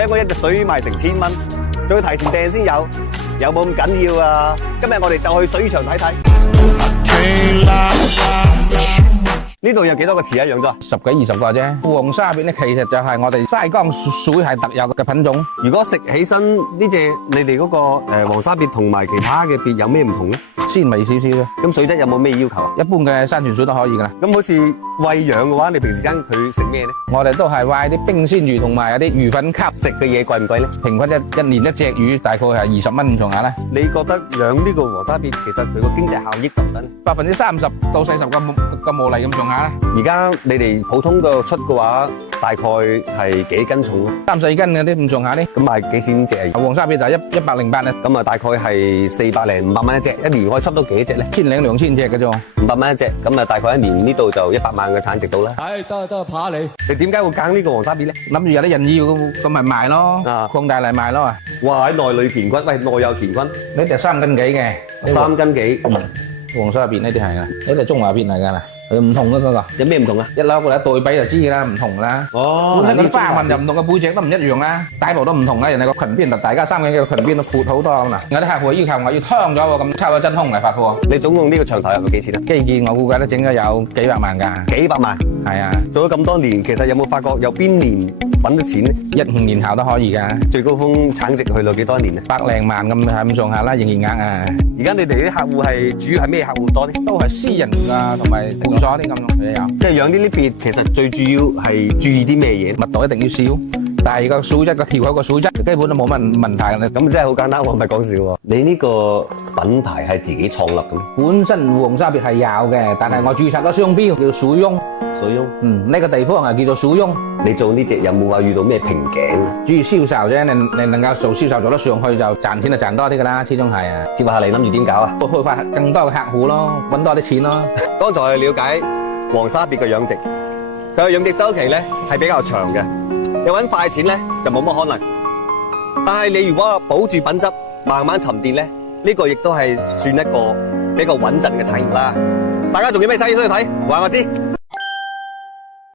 聽講一隻水賣成1000蚊，仲要提前訂先有，有冇咁緊要啊？今日我哋就去水場睇睇。呢度有幾多個池一樣咗？10幾20個啫。黃沙別咧，其實就係我哋西江水係特有嘅品種。如果食起身呢隻你哋嗰個黃沙別同埋其他嘅別有咩唔同咧？鮮味少少嘅。咁水質有冇咩要求啊？一般嘅山泉水都可以噶啦。咁好似餵養嘅話，你平時間佢食咩咧？我哋都係餵啲冰鮮魚同埋有啲魚粉級。食嘅嘢貴唔貴咧？平均一年一隻魚大概係20蚊咁上下啦。你覺得養呢個黃沙別其實佢個經濟效益得唔得咧？30%到40%嘅毛利咁上下啦。而家你哋普通個出嘅話，大概係幾斤重咧？3、4斤嗰啲咁上下咧。咁賣幾錢隻啊？黃沙別就係108啦。咁啊，大概係400零500蚊一隻，一年可以出到幾隻咧？1000零2000隻嘅啫。500蚊一隻，咁啊，大概一年呢度就100萬嘅產值到啦。得怕你。你點解會揀呢個黃沙別咧？諗住有啲人要咁咪賣咯，擴大嚟賣咯。哇！喺內裏乾坤，喂，內有乾坤。呢隻3斤幾嘅，3斤幾。黃沙別呢啲係啊，呢隻中華別嚟㗎啦，唔同嘅嗰個。有咩唔同啊？一攞過嚟對比就知㗎啦，唔同啦。哦，本身個花紋就唔同，個背脊都唔一樣啦，底部都唔同啦。人哋個裙邊同大家3斤嘅裙邊都闊好多咁嗱。有啲客戶要求我要劏咗喎，咁抽咗真空嚟發貨。你總共呢個場投入咗幾錢啊？基建我估計都整咗有幾百萬㗎。幾百萬？係啊。做咗咁多年，其實有冇發覺有邊年揾到錢咧？15年後都可以㗎。最高峰產值去到幾多年咧？100零萬咁係咁上下啦，營業額啊。而家你哋啲客戶係主要係咩客戶多啲？都係私人㗎，同埋會所啲咁咯，都有。即係養呢啲別，其實最主要係注意啲咩嘢？密度一定要少，但係個水質個條口個水質基本都冇乜問題嘅。咁真係好簡單，我唔係講笑喎。你呢個品牌係自己創立嘅咩？本身黃沙別係有嘅，但係我註冊咗商標叫水翁。水翁。呢個地方係叫做水翁。你做呢隻有冇話遇到咩瓶頸？主要銷售啫，你能夠做銷售做得上去就賺錢就賺多啲㗎啦，始終係啊。接下嚟諗住點搞啊？開發更多嘅客戶咯，揾多啲錢咯。剛才我哋了解黃沙別嘅養殖，佢嘅養殖週期咧係比較長嘅，你揾快錢咧就冇乜可能。但係你如果保住品質，慢慢沉澱咧，呢個亦都係算一個比較穩陣嘅產業啦。大家仲有咩生意需要睇？話我知。